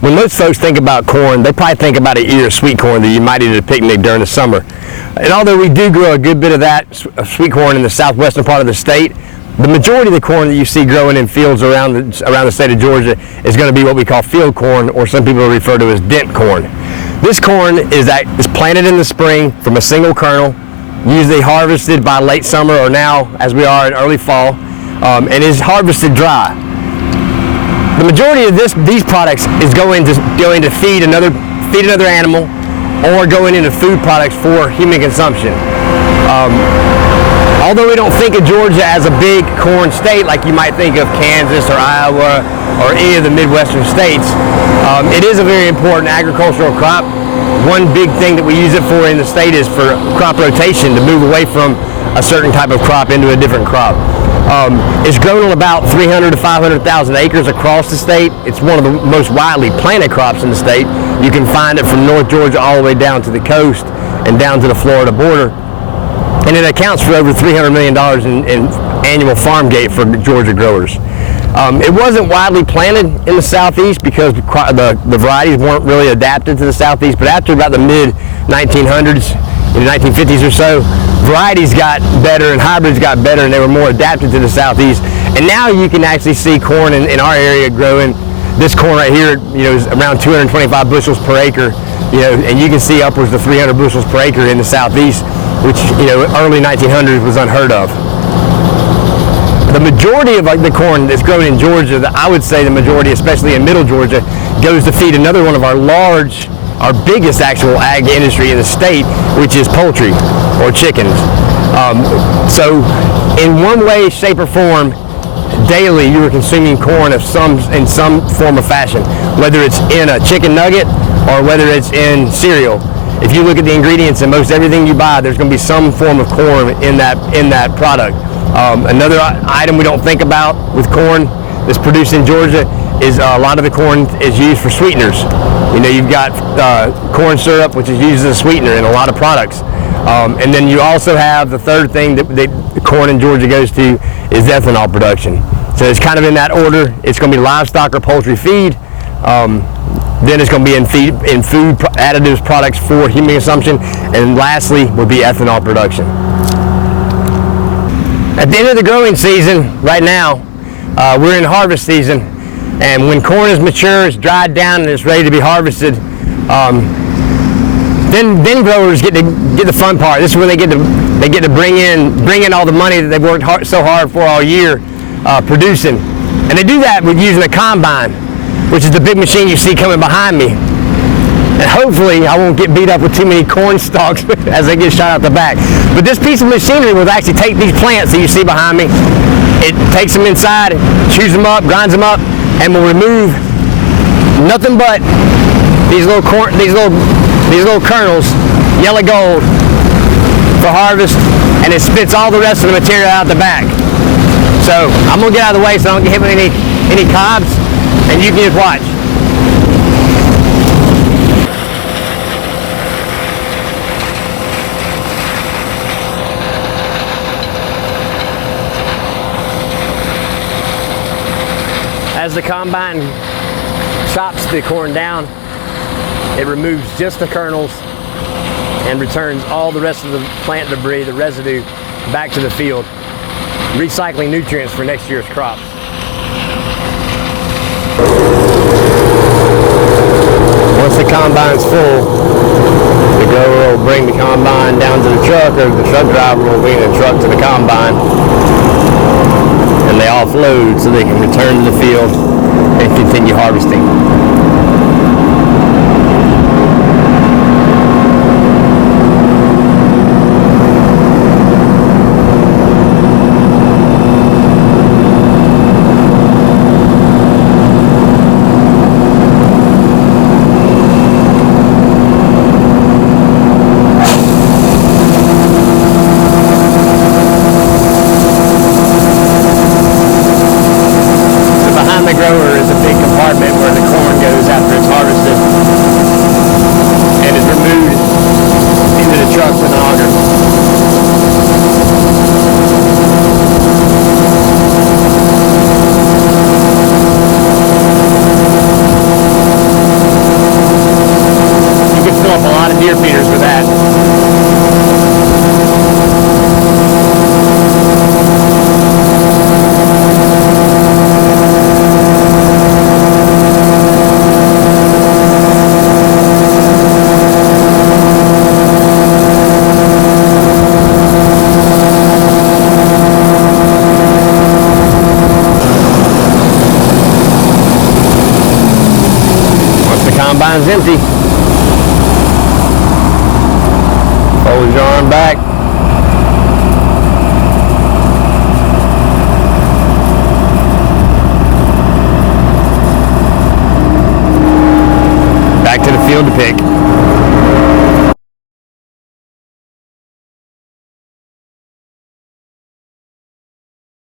when most folks think about corn, they probably think about an ear of sweet corn that you might eat at a picnic during the summer. And although we do grow a good bit of that sweet corn in the southwestern part of the state, the majority of the corn that you see growing in fields around the state of Georgia is going to be what we call field corn, or some people refer to as dent corn. This corn is planted in the spring from a single kernel, usually harvested by late summer or now, as we are in early fall, and is harvested dry. The majority of these products is going to feed another animal, or going into food products for human consumption. Although we don't think of Georgia as a big corn state like you might think of Kansas or Iowa or any of the Midwestern states, it is a very important agricultural crop. One big thing that we use it for in the state is for crop rotation, to move away from a certain type of crop into a different crop. It's grown on about 300 to 500,000 acres across the state. It's one of the most widely planted crops in the state. You can find it from North Georgia all the way down to the coast and down to the Florida border. And it accounts for over $300 million in annual farm gate for Georgia growers. It wasn't widely planted in the southeast because the varieties weren't really adapted to the southeast, but after about the mid-1900s, in the 1950s or so, varieties got better and hybrids got better, and they were more adapted to the southeast. And now you can actually see corn in our area growing. This corn right here, is around 225 bushels per acre, and you can see upwards of 300 bushels per acre in the southeast, which, early 1900s was unheard of. The majority of the corn that's grown in Georgia, I would say the majority, especially in middle Georgia, goes to feed another one of our biggest actual ag industry in the state, which is poultry or chickens. So in one way, shape, or form, daily you are consuming corn in some form or fashion, whether it's in a chicken nugget or whether it's in cereal. If you look at the ingredients in most everything you buy, there's going to be some form of corn in that product. Another item we don't think about with corn that's produced in Georgia is a lot of the corn is used for sweeteners. You've got corn syrup, which is used as a sweetener in a lot of products. And then you also have the third thing that the corn in Georgia goes to is ethanol production. So it's kind of in that order. It's going to be livestock or poultry feed. Then it's going to be in food additives products for human consumption. And lastly would be ethanol production. At the end of the growing season, right now, we're in harvest season. And when corn is mature, it's dried down, and it's ready to be harvested, then growers get the fun part. This is when they get to bring in all the money that they've worked so hard for all year producing. And they do that with using a combine, which is the big machine you see coming behind me. And hopefully I won't get beat up with too many corn stalks as they get shot out the back. But this piece of machinery will actually take these plants that you see behind me. It takes them inside, chews them up, grinds them up, and will remove nothing but these little kernels, yellow gold, for harvest, and it spits all the rest of the material out the back. So I'm gonna get out of the way so I don't get hit with any cobs, and you can just watch. As the combine chops the corn down, it removes just the kernels and returns all the rest of the plant debris, the residue, back to the field, recycling nutrients for next year's crops. Once the combine's full, the grower will bring the combine down to the truck, or the truck driver will bring the truck to the combine, and they offload so they can return to the field and continue harvesting. The grower is a big compartment where the corn line's empty. Fold your arm back. Back to the field to pick.